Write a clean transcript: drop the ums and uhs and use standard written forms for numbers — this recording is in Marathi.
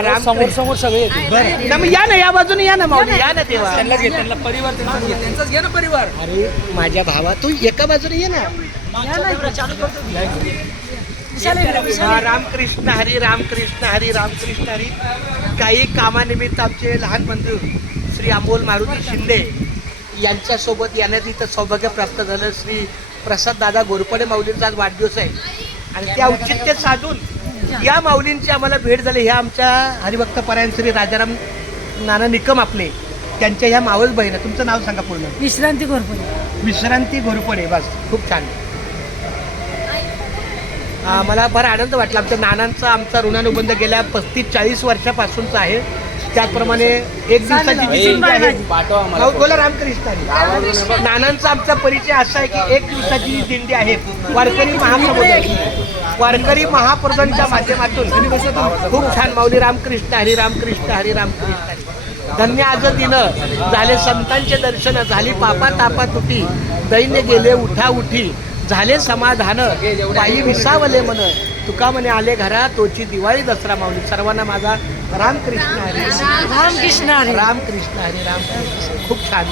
समोर समोर सगळे येतील. बरं ना, मग या ना, या बाजूने या ना माऊली, या ना तेव्हा. त्यांना घे, त्यांना परिवार त्यांचाच घे ना परिवार. अरे माझ्या भावा, तू एका बाजूने ये ना. रामकृष्ण हरी, रामकृष्ण हरी, रामकृष्ण हरी. काही कामानिमित्त आमचे लहान बंधू श्री अमोल मारुती शिंदे यांच्यासोबत येण्याचं इथं सौभाग्य प्राप्त झालं. श्री प्रसाद दादा गोरपडे माऊलींचा आज वाढदिवस आहे आणि ते औचित्य साधून या माऊलींची आम्हाला भेट झाली. ह्या आमच्या हरिभक्त परायण श्री राजाराम नाना निकम आपले, त्यांच्या ह्या मावस बहीण. तुमचं नाव सांगा पूर्ण. विश्रांती घोरपडे. विश्रांती घोरपडे. बस, खूप छान. मला फार आनंद वाटला. आमच्या नानांचा आमचा ऋणानुबंध गेल्या 35-40 वर्षापासूनचा आहे. त्याचप्रमाणे एक दिवसाची जी दिंडी आहे. बोला रामकृष्ण हरी. नानांचा आमचा परिचय असा आहे की एक दिवसाची जी दिंडी आहे वारकरी महाप्रबोधन, वारकरी महाप्रबोधनच्या माध्यमातून खूप छान. माऊली रामकृष्ण हरी, रामकृष्ण हरी, रामकृष्ण हरी. धन्य आज दिन झाले संतांचे दर्शन, झाली पापा तापा तुटी, दैन्य गेले उठा उठी, झाले समाधान पायी विसावले मन, तुका म्हणे आले घरा तोची दिवाळी दसरा. माऊली सर्वांना माझा रामकृष्ण हरी, रामकृष्ण हरी. रामकृष्ण हरी, रामकृष्ण. खूप छान.